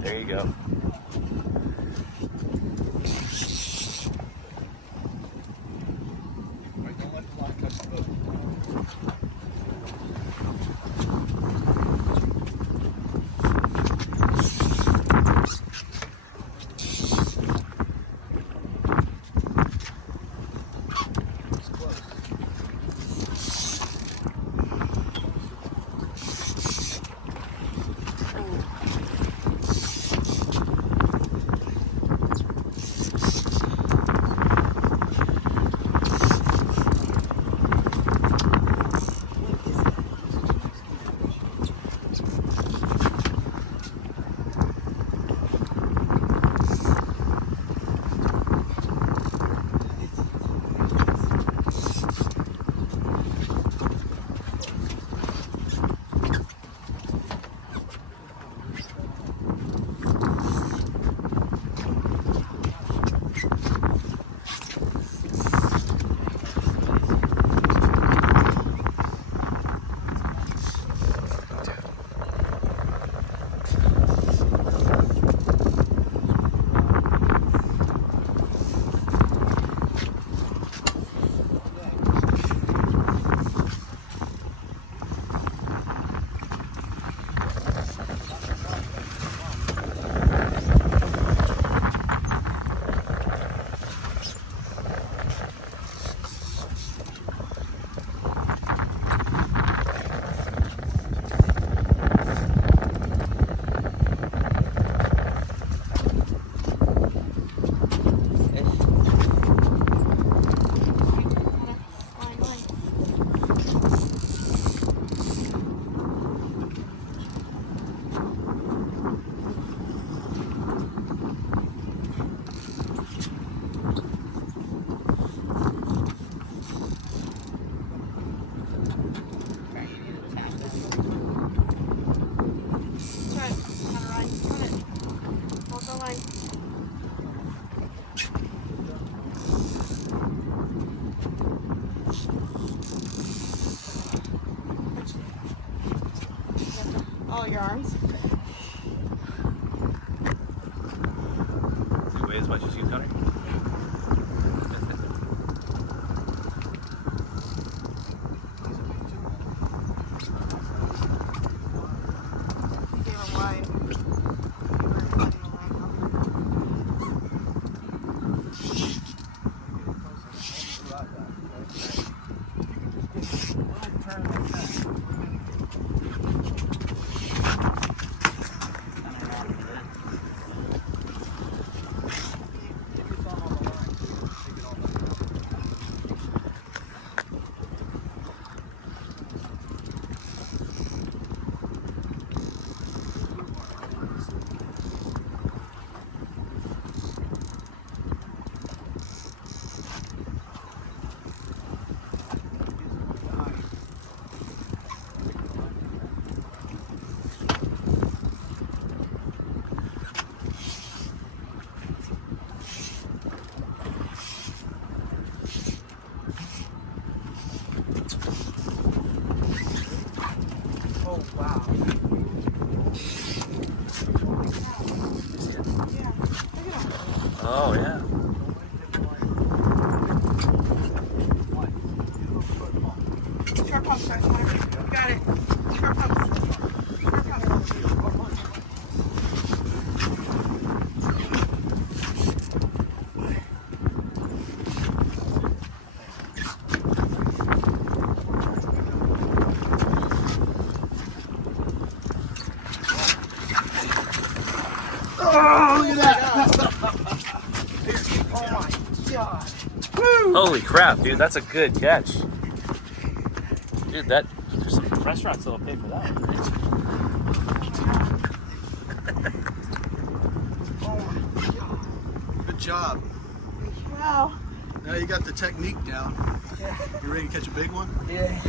There you go. Right, don't let the line touch the boat. Oh, your arms? Does he weigh as much as you, Tony? Give him wine. Oh, wow. Oh, yeah. Sharp pumps, guys. You got it. Sharp pumps. Sharp pumps. Oh, look at that. Oh, my God. Woo! Holy crap, dude. That's a good catch. Dude, there's some restaurants that'll pay for that. Oh, my God. Good job. Wow. Now you got the technique down. Yeah. You ready to catch a big one? Yeah.